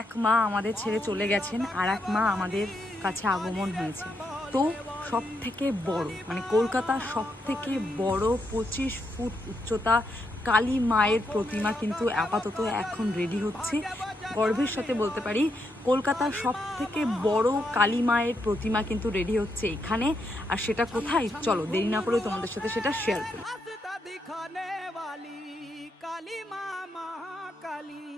এক মা আমাদের ছেড়ে চলে গেছেন, আর এক মা আমাদের কাছে আগমন হয়েছে। তো সব থেকে বড় মানে কলকাতার সব থেকে বড় 25 ফুট উচ্চতা কালী মায়ের প্রতিমা কিন্তু আপাতত এখন রেডি হচ্ছে। গর্বের সাথে বলতে পারি কলকাতার সব থেকে বড় কালী মায়ের প্রতিমা কিন্তু রেডি হচ্ছে এখানে। আর সেটা কোথায়, চলো দেরি না করে তোমাদের সাথে সেটা শেয়ার করি। दिखाने वाली काली माँ महाकाली।